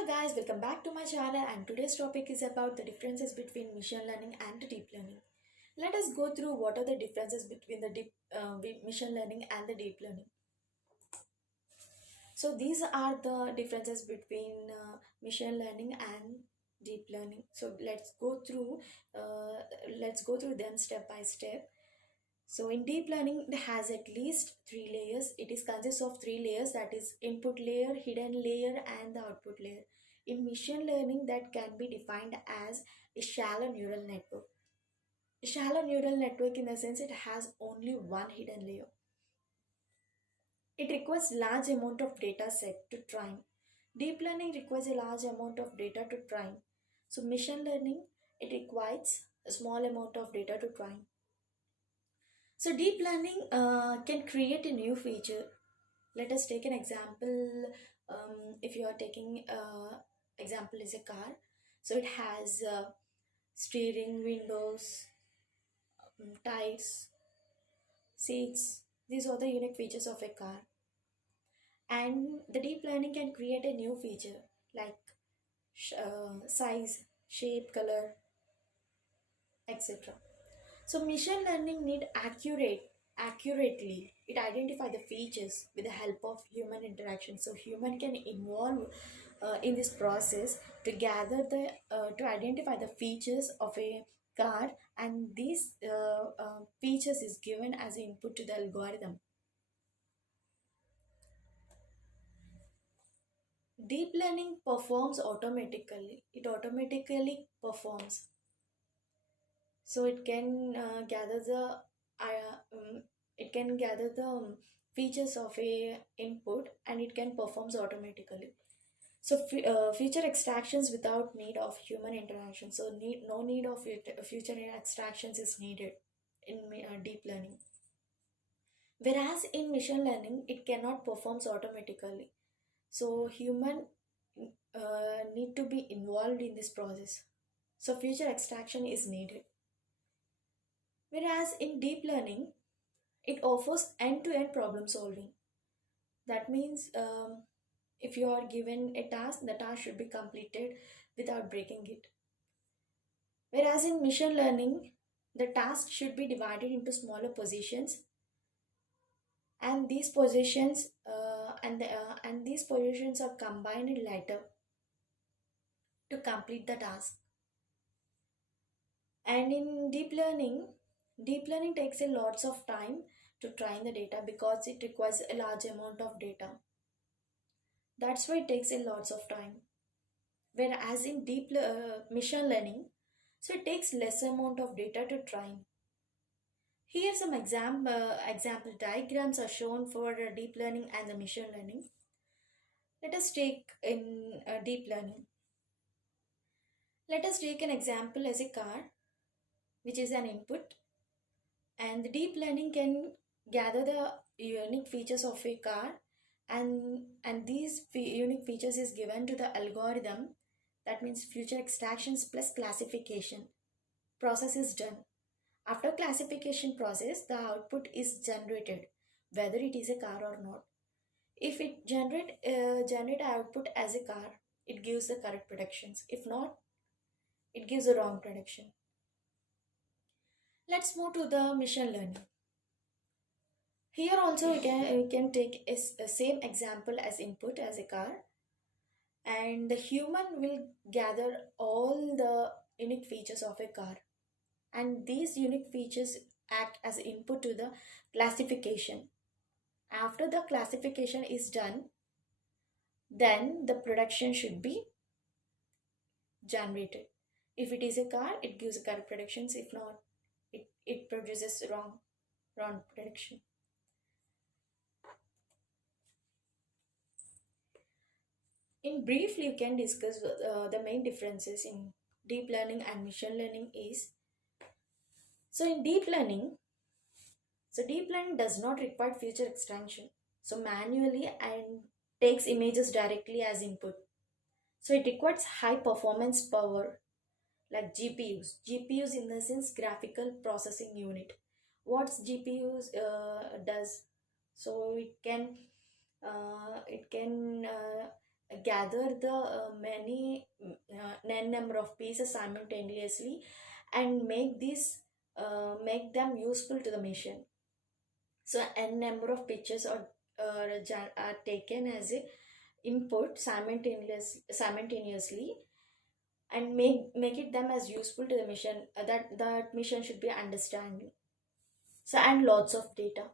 Hello guys, welcome back to my channel, and today's topic is about the differences between machine learning and deep learning. Let us go through what are the differences between the machine learning and the deep learning. So these are the differences between machine learning and deep learning. So uh, let's go through them step by step. So in deep learning, it has at least three layers. It is consists of three layers, that is input layer, hidden layer, and the output layer. In machine learning, that can be defined as a shallow neural network. A shallow neural network, in the sense, it has only one hidden layer. It requires large amount of data set to train. Deep learning requires a large amount of data to train. So machine learning, it requires a small amount of data to train. So deep learning can create a new feature. Let us take an example. If you are taking example is a car, so it has steering, windows, tires, seats. These are the unique features of a car, and the deep learning can create a new feature like size, shape, color, etc. So machine learning need accurately it identify the features with the help of human interaction. So human can involve in this process to gather the to identify the features of a car, and these features is given as input to the algorithm. Deep learning performs automatically. It automatically performs, so uh, it can gather the features of a input, and it can performs automatically. So future extractions without need of human interaction, so no need of future extractions is needed in deep learning, whereas in machine learning it cannot performs automatically, so human need to be involved in this process, so future extraction is needed. Whereas in deep learning, it offers end-to-end problem solving. That means if you are given a task, the task should be completed without breaking it. Whereas in machine learning, the task should be divided into smaller positions, and these positions are combined later to complete the task. And in deep learning takes a lots of time to train the data because it requires a large amount of data. That's why it takes a lots of time. Whereas in machine learning, so it takes less amount of data to train. Here some example diagrams are shown for deep learning and the machine learning. Let us take in deep learning. Let us take an example as a car, which is an input, and the deep learning can gather the unique features of a car, and these unique features is given to the algorithm. That means future extractions plus classification process is done. After classification process, the output is generated, whether it is a car or not. If it generate output as a car, it gives the correct predictions. If not, it gives a wrong prediction. Let's move to the machine learning. Here also we can take a same example as input as a car, and the human will gather all the unique features of a car, and these unique features act as input to the classification. After the classification is done, then the prediction should be generated. If it is a car, it gives correct predictions. If not, it produces wrong prediction. In brief, you can discuss the main differences in deep learning and machine learning is, so in deep learning does not require feature extraction, so manually, and takes images directly as input. So it requires high performance power like GPUs in the sense graphical processing unit. What's GPUs does? So it can gather the many n number of pieces simultaneously and make them useful to the mission. So n number of pictures are taken as a input simultaneously and make it them as useful to the mission, that mission should be understanding. So and lots of data.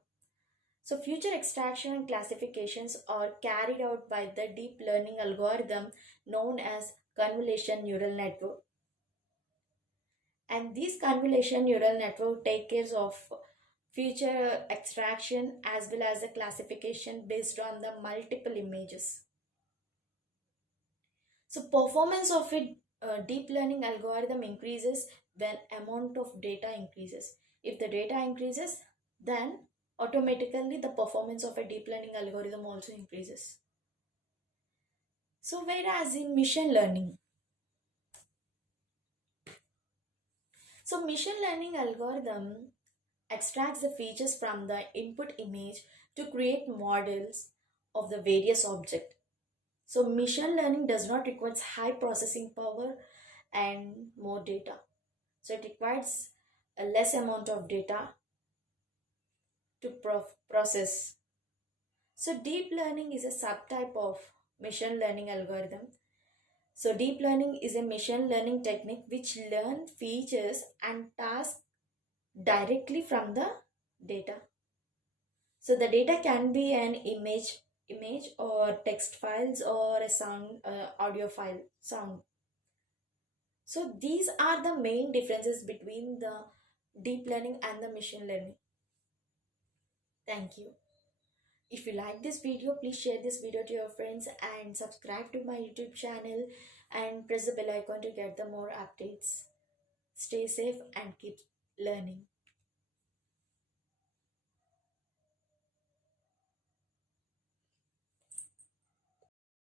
So future extraction and classifications are carried out by the deep learning algorithm known as convolution neural network. And these convolution neural network take care of future extraction as well as the classification based on the multiple images. So performance of a deep learning algorithm increases when amount of data increases. If the data increases, then automatically the performance of a deep learning algorithm also increases. So whereas in machine learning, so machine learning algorithm extracts the features from the input image to create models of the various objects. So machine learning does not require high processing power and more data. So it requires a less amount of data to process. So deep learning is a subtype of machine learning algorithm. So deep learning is a machine learning technique which learn features and tasks directly from the data. So the data can be an image or text files or a sound audio file sound. So these are the main differences between the deep learning and the machine learning. Thank you. If you like this video, please share this video to your friends and subscribe to my YouTube channel and press the bell icon to get the more updates. Stay safe and keep learning.